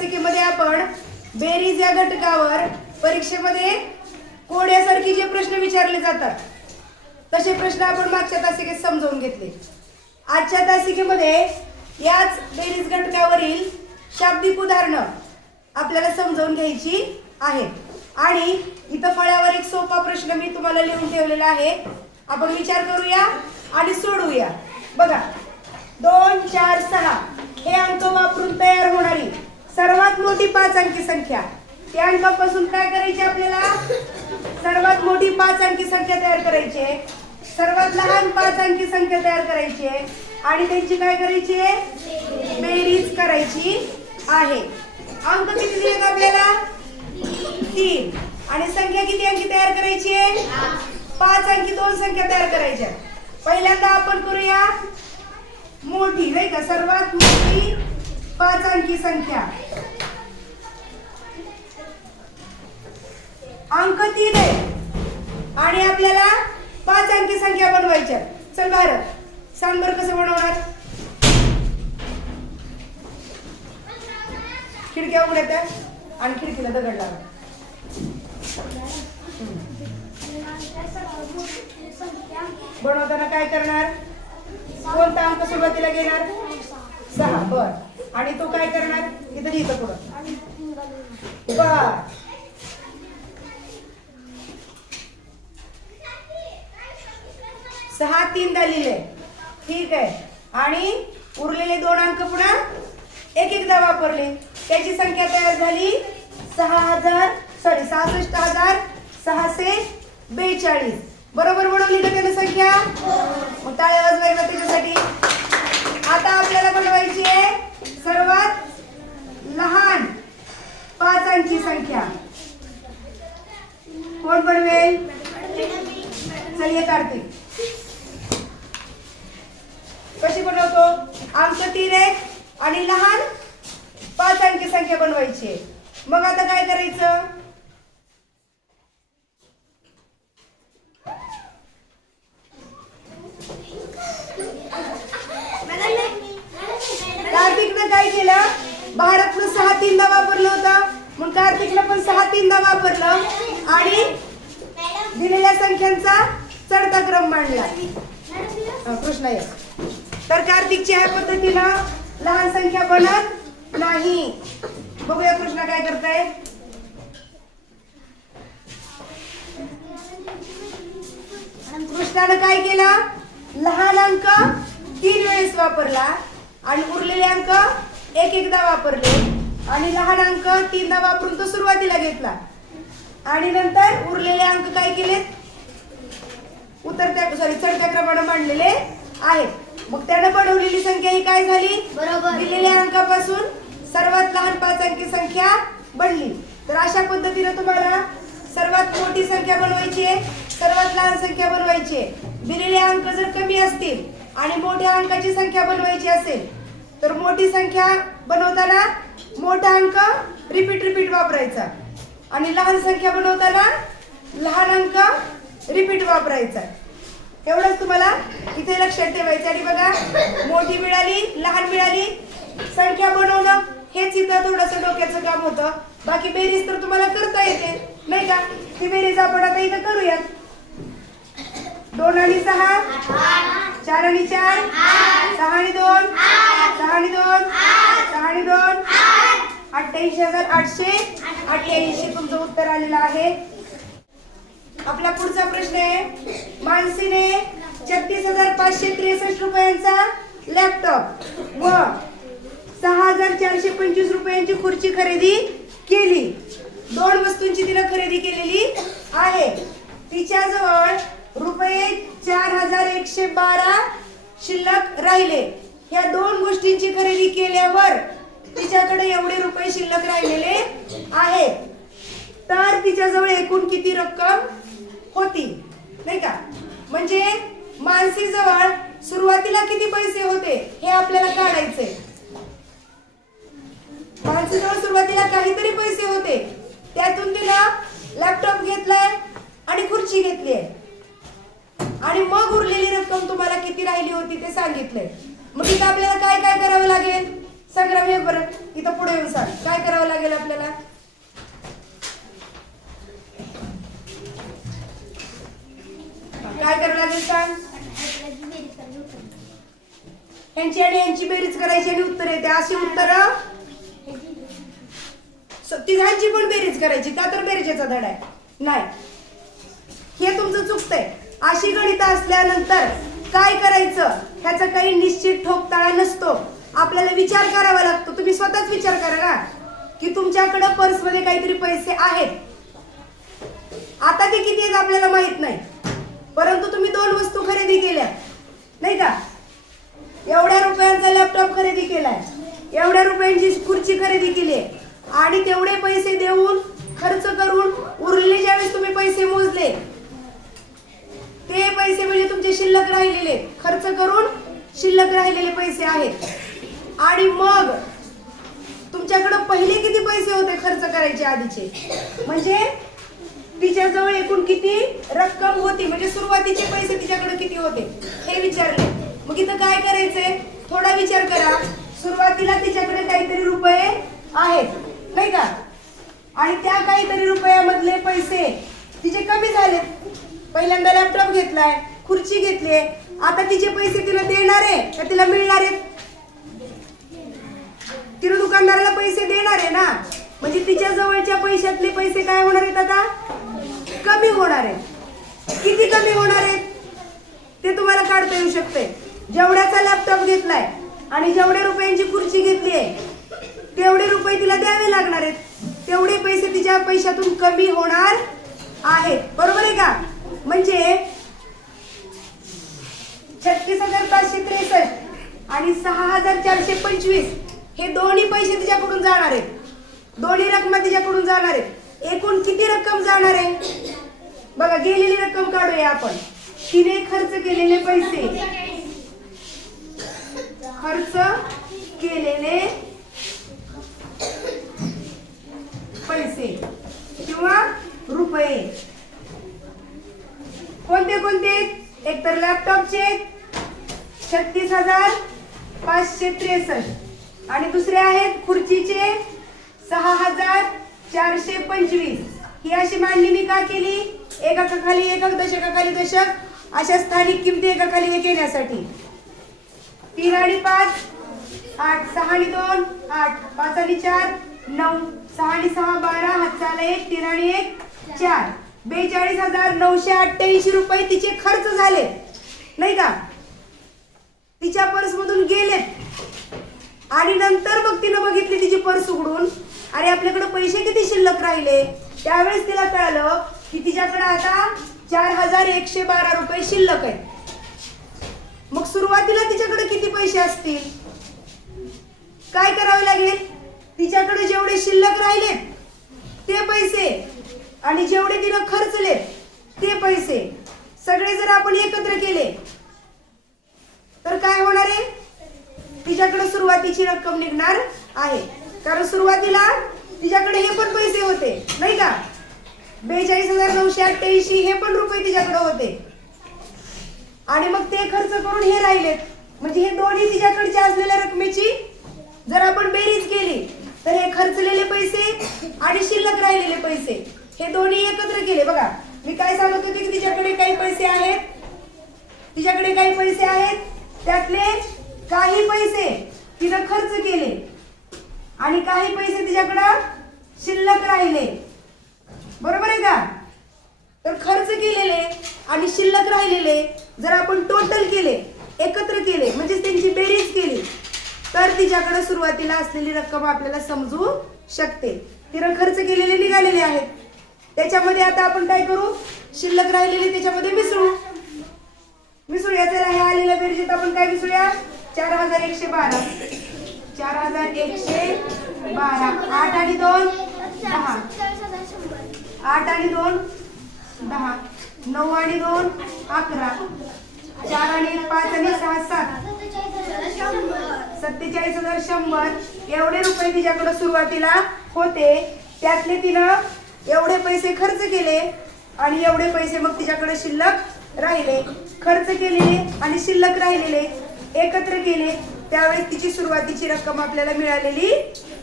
तासिकेमध्ये आपण बेरीज या घटकावर परीक्षेमध्ये कोड्यासारखी जे प्रश्न विचारले जातात तसे प्रश्न आपण मागच्या तासिकेत समजावून घेतले. आजच्या तासिकेमध्ये याच बेरीज घटकावरील शाब्दिक उदाहरणं आपल्याला समजावून घ्यायची आहेत. आणि इथं फळ्यावर एक सोपा प्रश्न मी तुम्हाला लिहून ठेवलेला आहे. आपण विचार करूया आणि सोडवूया बघा दोन चार सहा. हे अंक वापरून तयार होणारी सर्वात मोठी पाच अंकी संख्या. त्या अंकापासून काय करायचे आपल्याला? सर्वात मोठी पाच अंकी संख्या तयार करायची. आहे सर्वात लहान पाच अंकी संख्या तयार करायची. आहे आणि त्यांची काय करायची? आहे बेरीज करायची आहे. अंक किती दिलेत आपल्याला? तीन. आणि संख्या किती अंकी तयार करायची? आहे पाच अंकी दोन संख्या तयार करायच्या. पहिल्यांदा आपण करूया मोठी नाही का? सर्वात मोठी पाच अंकी संख्या. अंक तीन आहे. आणि आपल्याला पाच अंकी संख्या बनवायच्या चल भारत सांग बरं कसं बनवणार? खिडक्या उघड्या त्या आणि खिडकीला दगड लावा. बनवताना काय करणार? कोणता अंक सुरुवातीला घेणार? सहा. बर. आणि तो काय करणार? इथं लिहितं पुढं. बर सहा तीनदा लिहिले. ठीक आहे. आणि उरलेले दोन अंक पुन्हा एक एकदा वापरले. त्याची संख्या तयार झाली सहा हजार सॉरी सहासष्ट हजार सहाशे बेचाळीस. बरोबर बनवली का त्याने संख्या? मग टाळ्या वाजवायला त्याच्यासाठी. आता आपल्याला बनवायची आहे सर्वात लहान पाच अंकी संख्या. कोण बनवेल? चलिये ये कार्तिक. कशी बनवतो? अंक तीन एक आणि लहान पाच अंकी संख्या बनवायची आहे. मग आता काय करायचं? काय केलं? भारतनं सहा तीनदा वापरलं होतं. मग कार्तिकला पण सहा तीनदा वापरलं. आणि दिलेल्या संख्यांचा चढता क्रम मांडला. कृष्ण तर कार्तिकची ह्या पद्धतीनं लहान संख्या बनत नाही. बघूया कृष्णा काय करताय. कृष्णानं काय केलं? लहान अंक तीन वेळेस वापरला. आणि उरलेले अंक एक एकदा वापरले. आणि लहान अंक तीनदा वापरून तो सुरुवातीला घेतला. आणि नंतर उरलेले अंक काय केलेत? उतरत्या सॉरी चढत्या क्रमाने मांडलेले आहेत. मग त्यानं बनवलेली संख्या ही काय झाली? बरोबर. दिलेल्या अंकापासून सर्वात लहान पाच अंकी संख्या बनली. तर अशा पद्धतीने तुम्हाला सर्वात मोठी संख्या बनवायची आहे सर्वात लहान संख्या बनवायची आहे. दिलेले अंक जर कमी असतील आणि मोठ्या अंकाची संख्या बनवायची असेल तर मोठी संख्या बनवताना मोठा अंक रिपीट रिपीट वापरायचा. आणि लहान संख्या बनवताना लहान अंक रिपीट वापरायचा. एवढंच तुम्हाला इथे लक्षात ठेवायचं आणि बघा मोठी मिळाली लहान मिळाली संख्या बनवणं हेच इथं थोडंसं डोक्याचं काम होतं. बाकी बेरीज तर तुम्हाला करता येते नाही का? ती बेरीज आपण आता इथं करूयात. दोन आणि सहा? चार आणि चार? सहा आणि दोन? सहा आणि दोन? सहा आणि दोन? अठ्ठ्याऐंशी हजार आठशे? अठ्ठ्याऐंशी तुमचं उत्तर आलेलं आहे. आपला पुढचा प्रश्न आहे. मानसीने छत्तीस हजार पाचशे त्रेसष्ट रुपयांचा लॅपटॉप व सहा हजार चारशे पंचवीस रुपयांची खुर्ची खरेदी केली. दोन वस्तूंची तिनं खरेदी केलेली आहे. तिच्याजवळ रुपये चार हजार एकशे बारा शिल्लक राहिले. ह्या दोन गोष्टींची खरेदी केल्यावर तिच्याकडे एवढे रुपये शिल्लक राहिलेले आहेत तर तिच्याजवळ एकूण किती रक्कम होती? नाही का? म्हणजे मानसीजवळ सुरुवातीला किती पैसे होते? हे आपल्याला काढायचे मानसीजवळ सुरुवातीला काहीतरी पैसे होते. त्यातून तिला लॅपटॉप घेतलाय आणि खुर्ची घेतली आहे आणि मग उरलेली रक्कम तुम्हाला किती राहिली होती ते सांगितलंय. मग इथं आपल्याला काय काय करावं लागेल? संग्राम हे बरं इथं पुढे येऊन सांग. काय करावं लागेल आपल्याला? काय करावं लागेल सांग? यांची आणि यांची बेरीज करायची आणि उत्तर येते. अशी उत्तर तिघांची पण बेरीज करायची. का तर बेरीजेचा धडा आहे. नाही. हे तुमचं चुकतंय. अशी गणित असल्यानंतर काय करायचं? ह्याचा काही निश्चित ठोकताळा नसतो. आपल्याला विचार करावा लागतो. तुम्ही स्वतःच विचार करा ना. की तुमच्याकडे पर्समध्ये काहीतरी पैसे आहेत. आता ते किती आहेत आपल्याला माहीत नाही. परंतु तुम्ही दोन वस्तू खरेदी केल्या. नाही का? एवढ्या रुपयांचा लॅपटॉप खरेदी केलाय. एवढ्या रुपयांची खुर्ची खरेदी केली आहे. आणि तेवढे पैसे देऊन खर्च करून उरलेले ज्यावेळेस तुम्ही पैसे मोजले ते पैसे म्हणजे तुमचे शिल्लक राहिलेले. खर्च करून शिल्लक राहिलेले पैसे आहेत. आणि मग तुमच्याकडं पहिले किती पैसे होते खर्च करायचे आधीचे? म्हणजे तिच्याजवळ एकूण किती रक्कम होती? म्हणजे सुरुवातीचे पैसे तिच्याकडे किती होते? हे विचारले. मग इथं काय करायचंय? थोडा विचार करा. सुरुवातीला तिच्याकडे काहीतरी रुपये आहेत. नाही का? आणि त्या काहीतरी रुपयामधले पैसे तिचे कमी झाले पहिल्यांदा लॅपटॉप घेतलाय खुर्ची घेतली आता तिचे पैसे तिला देणार आहे का तिला मिळणार आहेत? तिला दुकानदाराला पैसे देणार आहे ना? म्हणजे तिच्या जवळच्या पैशातले पैसे काय होणार आहेत आता? कमी होणार आहे किती कमी होणार आहेत? ते तुम्हाला काढता येऊ शकते. जेवढ्याचा लॅपटॉप घेतलाय आणि जेवढ्या रुपयांची खुर्ची घेतली आहे तेवढे रुपये तिला द्यावे लागणार आहेत. तेवढे पैसे तिच्या पैशातून कमी होणार आहेत. बरोबर आहे का? म्हणजे छत्तीस हजार पाचशे त्रेसष्ट आणि सहा हजार चारशे पंचवीस. हे दोन्ही पैसे तिच्याकडून जाणार आहेत. दोन्ही रक्कम तिच्याकडून जाणार आहेत. एकूण किती रक्कम जाणार आहे? बघा गेलेली रक्कम काढूया आपण. तिने खर्च केलेले पैसे. खर्च केलेले पैसे किंवा रुपये. कोणते कोणते? एक तर लॅपटॉपचे छत्तीस हजार पाचशे त्रेसष्ट. आणि दुसरे आहेत खुर्चीचे सहा हजार चारशे पंचवीस. ही अशी मांडणी मी का केली? एकाखाली एकक दशकाखाली दशक. अशा स्थानिक किमती एकाखाली एक येण्यासाठी तीन आणि पाच आठ सहा आणि दोन आठ पाच आणि चार नऊ सहा आणि सहा बारा हातचाला एक तीन आणि एक चार. बेचाळीस हजार नऊशे अठ्ठ्याऐंशी रुपये तिचे खर्च झाले. नाही का? तिच्या पर्स मधून गेलेत आणि नंतर मग तिनं बघितली तिची पर्स उघडून. आणि आपल्याकडे पैसे किती शिल्लक राहिले? त्यावेळेस तिला कळलं की तिच्याकडे आता चार हजार एकशे बारा रुपये शिल्लक आहेत. मग सुरुवातीला तिच्याकडे किती पैसे असतील? काय करावे लागेल? तिच्याकडे जेवढे शिल्लक राहिले ते पैसे आणि जेवढे तिनं खर्चले ते पैसे सगळे जर आपण एकत्र केले तर काय होणार आहे? तिच्याकडे सुरुवातीची रक्कम निघणार आहे. कारण सुरुवातीला तिच्याकडे हे पण पैसे होते नाही का? बेचाळीस हजार नऊशे अठ्ठ्याऐंशी हे पण रुपये तिच्याकडे होते. आणि मग ते खर्च करून हे राहिलेत. म्हणजे हे दोन्ही तिच्याकडच्या असलेल्या रकमेची जर आपण बेरीज केली तर हे खर्चलेले पैसे आणि शिल्लक राहिलेले पैसे. हे दोन्ही एकत्र केले. बघा मी काय सांगत होते की तिच्याकडे काही पैसे आहेत? तिच्याकडे काही पैसे आहेत? त्यातले काही पैसे तिनं खर्च केले आणि काही पैसे तिच्याकडं शिल्लक राहिले. बरोबर आहे का? तर खर्च केलेले आणि शिल्लक राहिलेले जर आपण टोटल केले एकत्र केले म्हणजे त्यांची बेरीज केली तर तिच्याकडे सुरुवातीला असलेली रक्कम आपल्याला समजू शकते. तिनं खर्च केलेले निघालेले आहेत. त्याच्यामध्ये आता आपण काय करू? शिल्लक राहिलेली त्याच्यामध्ये मिसळू. मिसळूया त्याला हे आलेल्या बेरजेत आपण काय मिसळूया? चार हजार एकशे बारा चार हजार एकशे बारा आठ आणि दोन दहा. आठ आणि दोन दहा. नऊ आणि दोन अकरा. चार आणि पाच आणि सहा सात. सत्तेचाळीस हजार शंभर. एवढे रुपये तिच्याकडे सुरुवातीला होते. त्यातले तिनं एवढे पैसे खर्च केले आणि एवढे पैसे मग तिच्याकडे शिल्लक राहिले. खर्च केलेले आणि शिल्लक राहिलेले एकत्र केले. त्यावेळेस तिची सुरुवातीची रक्कम आपल्याला मिळालेली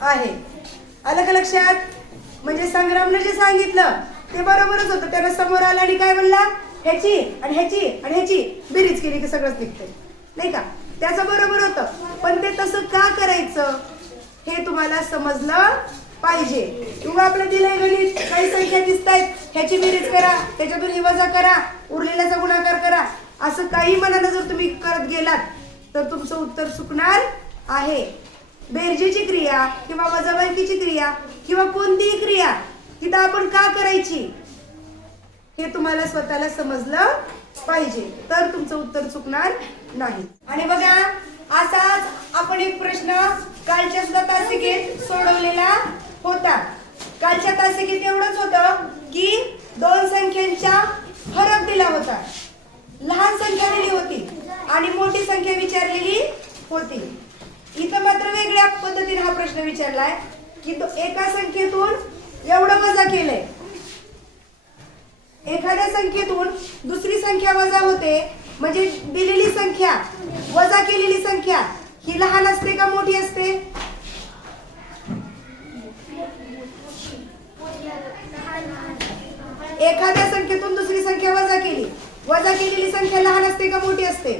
आहे. आलं का लक्षात? म्हणजे संग्रामने जे सांगितलं ते बरोबरच होतं. त्यानं समोर आला आणि काय म्हणला? ह्याची आणि ह्याची आणि ह्याची. बेरीज केली की सगळंच निघतंय. नाही का? त्याचं बरोबर होतं. पण ते तसं का करायचं हे तुम्हाला समजलं पाहिजे. किंवा आपलं दिलंय गणित काही संख्या दिसतायत ह्याची बेरीज करा त्याच्यातून ही वजा करा उरलेल्याचा गुणाकार करा. असं काही मनानं जर तुम्ही करत गेलात तर तुमचं उत्तर चुकणार आहे. बेरजेची क्रिया किंवा वजाबाकीची क्रिया किंवा कोणतीही क्रिया तिथं आपण का करायची? हे तुम्हाला स्वतःला समजलं पाहिजे. तर तुमचं उत्तर चुकणार नाही. आणि बघा असाच आपण एक प्रश्न कालच्या सुद्धा तासिकेत सोडवलेला होता. कालच्या तासिकेत एवढंच होतं की दोन संख्यांच्या फरक दिला होता. लहान संख्या दिली होती आणि मोठी संख्या विचारलेली होती. इथं मात्र वेगळ्या पद्धतीने हा प्रश्न विचारलाय की तो एका संख्येतून एवढं वजा केलंय. एखाद्या संख्येतून दुसरी संख्या वजा होते म्हणजे दिलेली संख्या वजा केलेली संख्या ही लहान असते का मोठी असते? एखाद्या संख्येतून दुसरी संख्या वजा केली. वजा केलेली संख्या लहान असते का मोठी असते?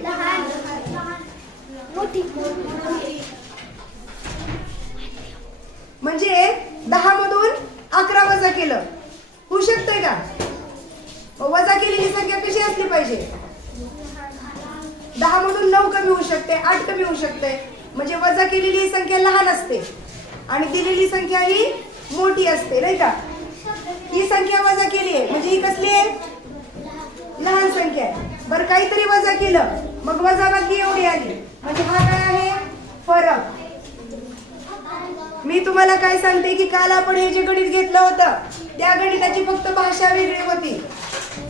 म्हणजे दहा मधून अकरा वजा केलं. होऊ शकतंय का? वजा केलेली संख्या कशी असली पाहिजे? दहा मधून नऊ कमी होऊ शकते आठ कमी होऊ शकते. म्हणजे वजा केलेली संख्या लहान असते. आणि दिलेली संख्या ही मोठी असते नाही का? ही संख्या वजा केली आहे. म्हणजे ही कसली आहे? लहान संख्या आहे. बरं काहीतरी वजा केलं. मग वजा बाकी एवढी आली. म्हणजे हा काय आहे? फरक. मी तुम्हाला काय सांगते की काल आपण हे जे गणित घेतलं होतं त्या गणिताची फक्त भाषा वेगळी होती.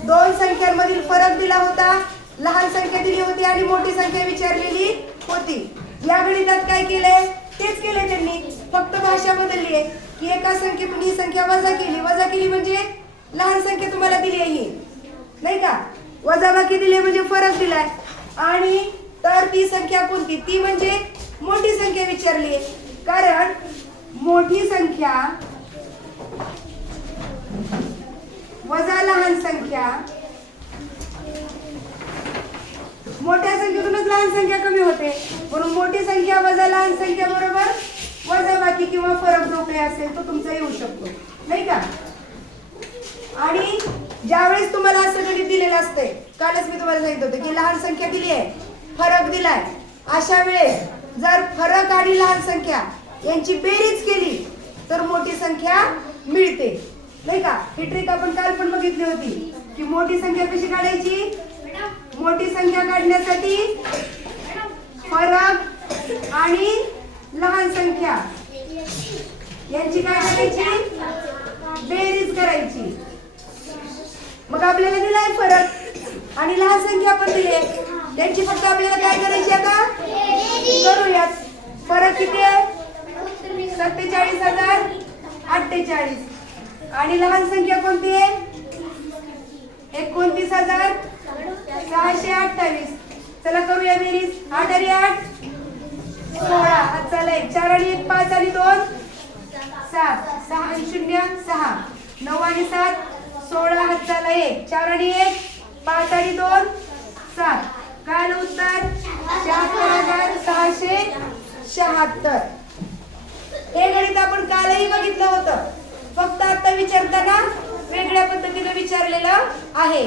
दोन संख्यांमधील फरक दिला होता लहान संख्या दिली होती आणि मोठी संख्या विचारलेली होती. या गणितात काय केलंय? तेच केलंय त्यांनी. फक्त भाषा बदलली आहे. की एका संख्येतून म्हणजे ही संख्या वजा केली. वजा केली म्हणजे लहान संख्या तुम्हाला दिली आहे नाही का? वजाबाकी दिली म्हणजे फरक दिलाय. आणि तर ती संख्या कोणती? ती म्हणजे मोठी संख्या विचारली कारण मोठी संख्या वजा लहान संख्या मोठ्या संख्येतूनच लहान संख्या कमी होते. म्हणून मोठी संख्या वजा लहान संख्या बरोबर वजाबाकी किंवा फरक जो काही असेल तो तुमचा येऊ शकतो. नाही का? आणि ज्यावेळेस तुम्हाला असं गणित दिलेलं असते कालच मी तुम्हाला सांगितलं होतं की लहान संख्या दिली आहे फरक दिलाय. अशा वेळेस जर फरक आणि लहान संख्या यांची बेरीज केली तर मोठी संख्या मिळते. नाही का? ही ट्रिक आपण काल पण बघितली होती की मोठी संख्या कशी काढायची? मोठी संख्या काढण्यासाठी फरक आणि लहान संख्या. यांची काय करायची? बेरीज करायची. मग आपल्याला दिलाय फरक. आणि लहान संख्या पण दिली आहे. त्यांची फक्त आपल्याला काय करायची आता? करूयात. फरक किती आहे? सत्तेचाळीस हजार अठ्ठेचाळीस. आणि लहान संख्या कोणती आहे? एकोणतीस हजार सहाशे अठ्ठावीस. चला करूया बेरीज. आठ आणि आठ. सोळा हात चला एक चार आणि एक पाच आणि दोन. सात सहा आणि शून्य सहा. नऊ आणि सात सोळा हात झाला एक चार आणि एक पाच आणि दोन सात. काय उत्तर शहात्तर हजार सहाशे शहात्तर. हे गणित आपण कालही बघितलं होतं. फक्त आता विचारताना वेगळ्या पद्धतीने विचारलेलं आहे.